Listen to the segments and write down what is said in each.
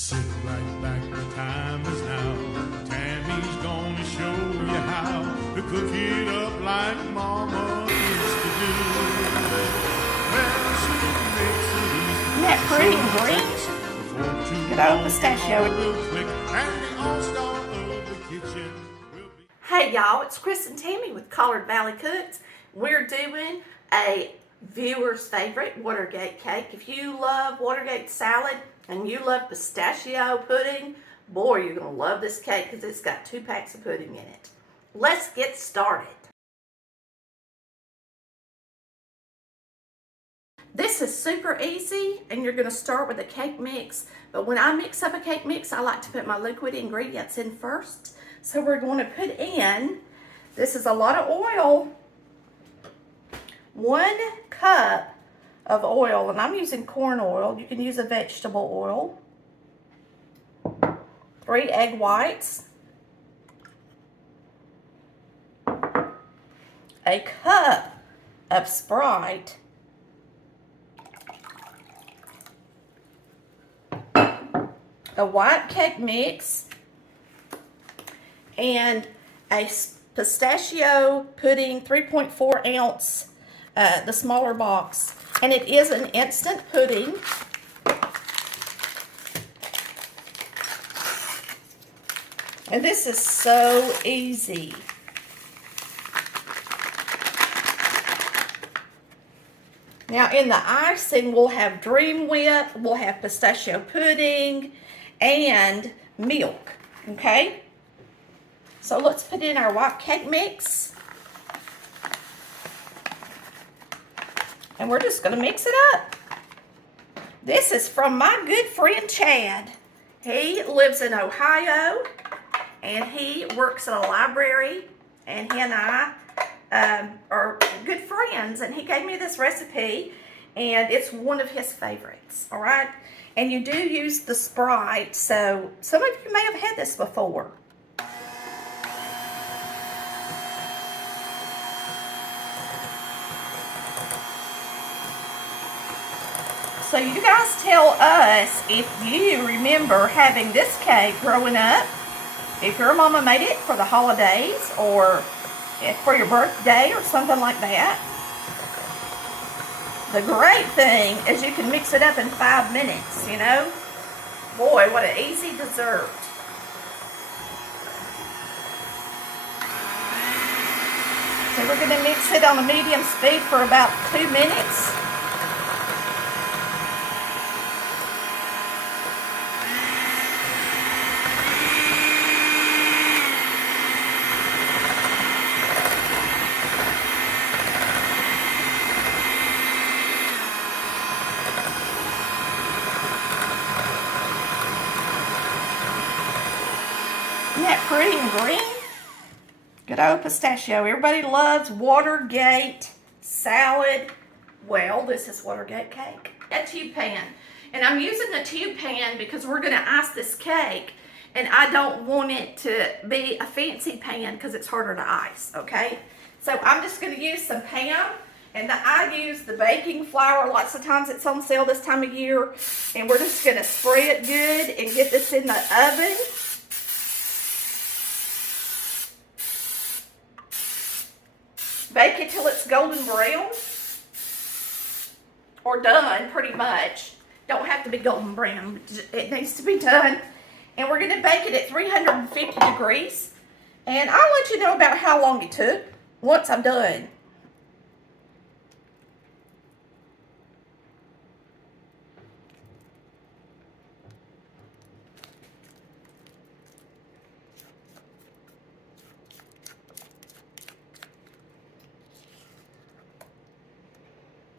Sit right back, the time is now. Tammy's gonna show you how to cook it up like Mama used to do. Well, she makes it easy. Isn't that pretty and green? Good old pistachio. Real quick, and the all-star of the kitchen will be... Hey y'all, it's Chris and Tammy with Collard Valley Cooks. We're doing a viewer's favorite Watergate cake. If you love Watergate salad and you love pistachio pudding, boy, you're going to love this cake because it's got 2 packs of pudding in it. Let's get started. This is super easy, and you're going to start with a cake mix. But when I mix up a cake mix, I like to put my liquid ingredients in first. So we're going to put in, this is a lot of oil, 1 cup of oil, and I'm using corn oil. You can use a vegetable oil. 3 egg whites. A cup of Sprite. A white cake mix. And a pistachio pudding, 3.4 ounce, the smaller box. And it is an instant pudding. And this is so easy. Now in the icing, we'll have Dream Whip, we'll have pistachio pudding, and milk, okay? So let's put in our white cake mix. And we're just going to mix it up. This is from my good friend Chad. He lives in Ohio, and he works at a library, and he and I are good friends, and he gave me this recipe, and it's one of his favorites, all right? And you do use the Sprite, so some of you may have had this before. So you guys tell us if you remember having this cake growing up, if your mama made it for the holidays or for your birthday or something like that. The great thing is you can mix it up in 5 minutes, you know. Boy, what an easy dessert. So we're going to mix it on a medium speed for about 2 minutes. Isn't that pretty and green? Good old pistachio. Everybody loves Watergate salad. Well, this is Watergate cake. A tube pan. And I'm using the tube pan because we're going to ice this cake. And I don't want it to be a fancy pan because it's harder to ice, okay? So I'm just going to use some Pam. And I use the baking flour. Lots of times it's on sale this time of year. And we're just going to spray it good and get this in the oven. Bake it till it's golden brown, or done pretty much. Don't have to be golden brown, it needs to be done. And we're going to bake it at 350 degrees. And I'll let you know about how long it took once I'm done.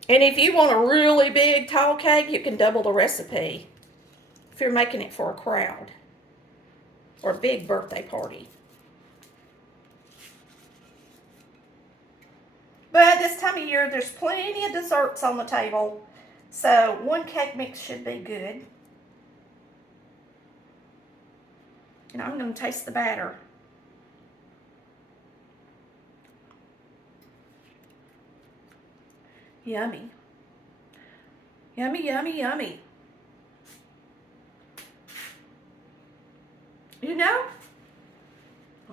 And if you want a really big tall cake, you can double the recipe if you're making it for a crowd or a big birthday party. But this time of year, there's plenty of desserts on the table, so 1 cake mix should be good. And I'm going to taste the batter. Yummy. Yummy, yummy, yummy. You know,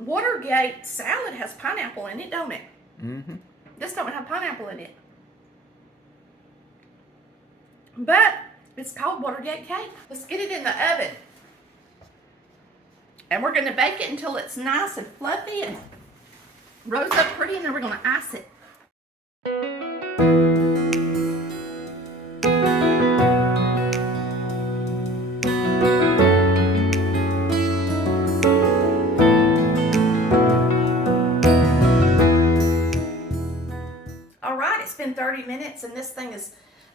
Watergate salad has pineapple in it, don't it? Mm-hmm. This don't have pineapple in it. But it's called Watergate cake. Let's get it in the oven. And we're going to bake it until it's nice and fluffy and rose up pretty, and then we're going to ice it. All right, it's been 30 minutes and this thing is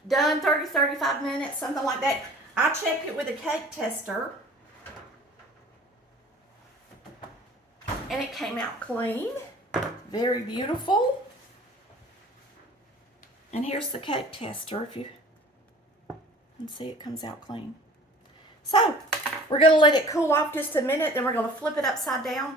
done, 30, 35 minutes, something like that. I checked it with a cake tester and it came out clean, very beautiful. And here's the cake tester, if you can see, it comes out clean. So we're gonna let it cool off just a minute, then we're gonna flip it upside down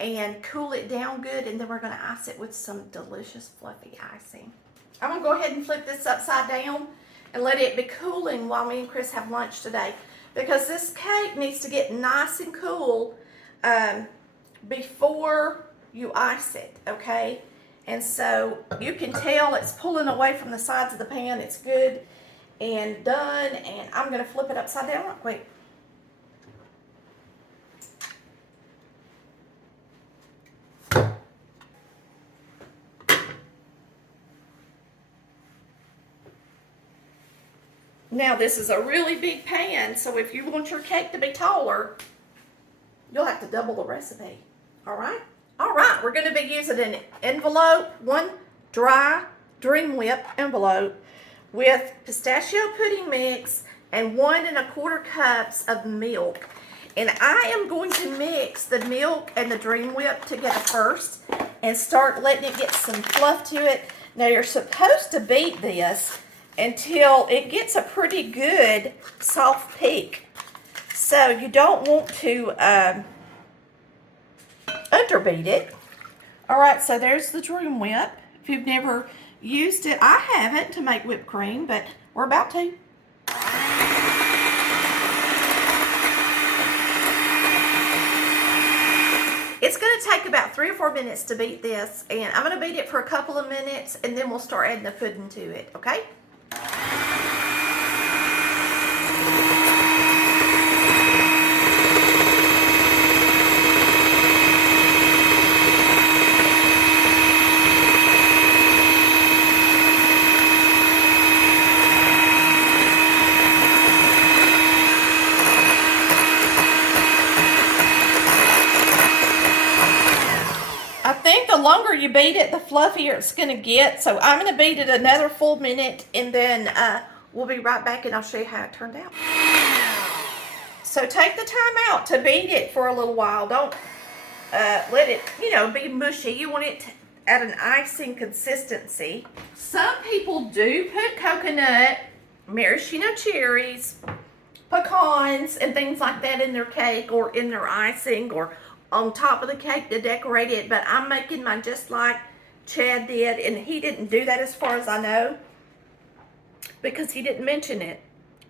and cool it down good, and then we're gonna ice it with some delicious fluffy icing. I'm gonna go ahead and flip this upside down and let it be cooling while me and Chris have lunch today, because this cake needs to get nice and cool before you ice it, okay? And so you can tell it's pulling away from the sides of the pan. It's good and done, and I'm gonna flip it upside down real quick. Now this is a really big pan, so if you want your cake to be taller, you'll have to double the recipe, all right? All right, we're gonna be using an envelope, one dry Dream Whip envelope with pistachio pudding mix and 1 1/4 cups of milk. And I am going to mix the milk and the Dream Whip together first and start letting it get some fluff to it. Now you're supposed to beat this until it gets a pretty good soft peak. So you don't want to underbeat it. All right, so there's the Dream Whip. If you've never used it, I haven't, to make whipped cream, but we're about to. It's going to take about 3 or 4 minutes to beat this, and I'm going to beat it for a couple of minutes, and then we'll start adding the pudding to it, okay? I think the longer you beat it, the fluffier it's going to get. So I'm going to beat it another full minute, and then we'll be right back and I'll show you how it turned out. So take the time out to beat it for a little while. Don't let it, be mushy. You want it at an icing consistency. Some people do put coconut, maraschino cherries, pecans, and things like that in their cake or in their icing or on top of the cake to decorate it, but I'm making mine just like Chad did, and he didn't do that as far as I know because he didn't mention it.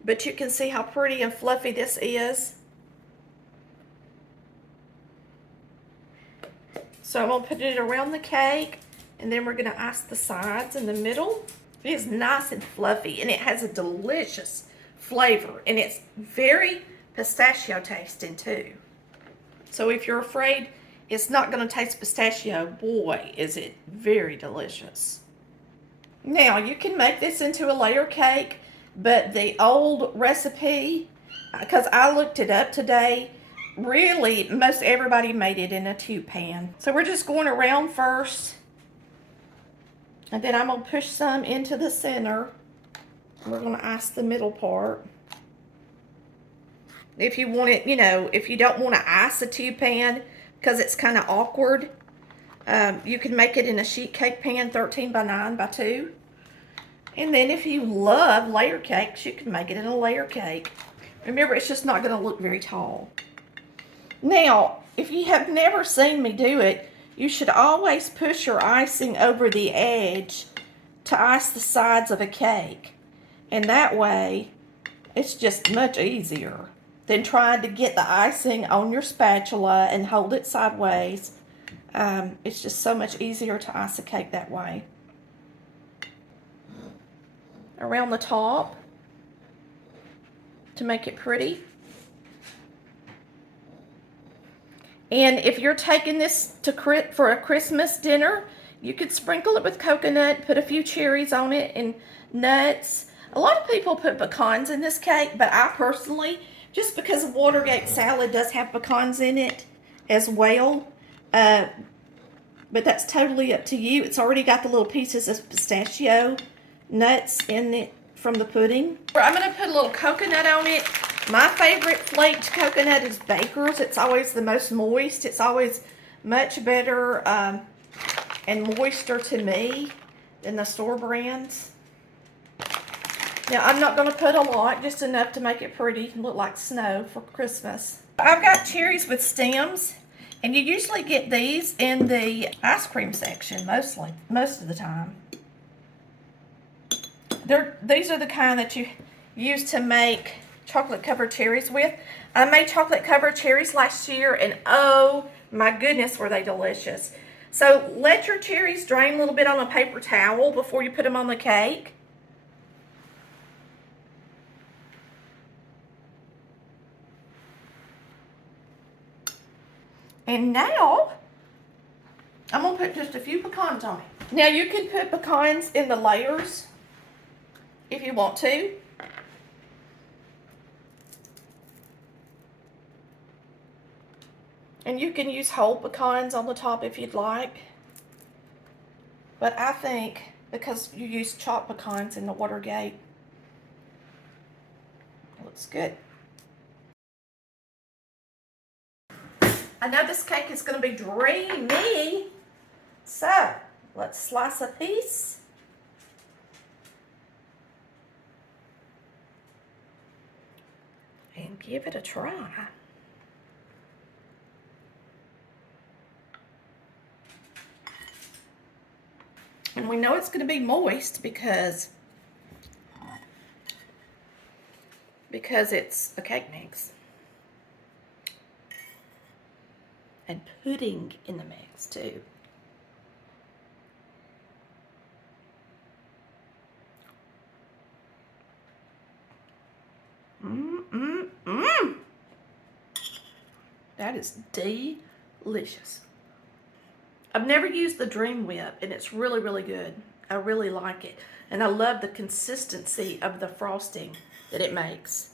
But you can see how pretty and fluffy this is. So I'm going to put it around the cake, and then we're going to ice the sides in the middle. It is nice and fluffy, and it has a delicious flavor, and it's very pistachio tasting too. So if you're afraid it's not going to taste pistachio, boy, is it very delicious. Now, you can make this into a layer cake, but the old recipe, because I looked it up today, really, most everybody made it in a 2-pan. So we're just going around first, and then I'm going to push some into the center. We're going to ice the middle part. If you want it, if you don't want to ice a 2-pan because it's kind of awkward, you can make it in a sheet cake pan, 13 by 9 by 2. And then if you love layer cakes, you can make it in a layer cake. Remember, it's just not going to look very tall. Now, if you have never seen me do it, you should always push your icing over the edge to ice the sides of a cake. And that way, it's just much easier. than trying to get the icing on your spatula and hold it sideways. It's just so much easier to ice a cake that way. Around the top to make it pretty. And if you're taking this for a Christmas dinner, you could sprinkle it with coconut, put a few cherries on it and nuts. A lot of people put pecans in this cake, but I personally, just because Watergate salad does have pecans in it as well, but that's totally up to you. It's already got the little pieces of pistachio nuts in it from the pudding. I'm going to put a little coconut on it. My favorite flaked coconut is Baker's. It's always the most moist. It's always much better and moister to me than the store brands. Now, I'm not going to put a lot, just enough to make it pretty and look like snow for Christmas. I've got cherries with stems, and you usually get these in the ice cream section, most of the time. These are the kind that you use to make chocolate covered cherries with. I made chocolate covered cherries last year, and oh my goodness, were they delicious. So let your cherries drain a little bit on a paper towel before you put them on the cake. And now, I'm going to put just a few pecans on it. Now, you can put pecans in the layers if you want to. And you can use whole pecans on the top if you'd like. But I think, because you use chopped pecans in the Watergate, it looks good. I know this cake is going to be dreamy, so let's slice a piece. And give it a try. And we know it's going to be moist because it's a cake mix. And pudding in the mix too. That is delicious. I've never used the Dream Whip, and it's really, really good. I really like it. And I love the consistency of the frosting that it makes.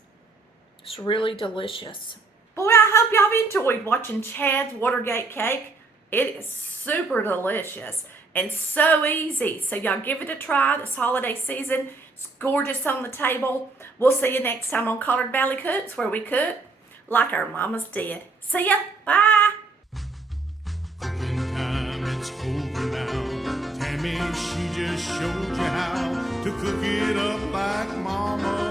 It's really delicious. Boy, I hope y'all enjoyed watching Chad's Watergate cake. It is super delicious and so easy. So y'all give it a try this holiday season. It's gorgeous on the table. We'll see you next time on Collard Valley Cooks, where we cook like our mamas did. See ya. Bye. Cooking time, it's over now. Tammy, she just showed you how to cook it up like mama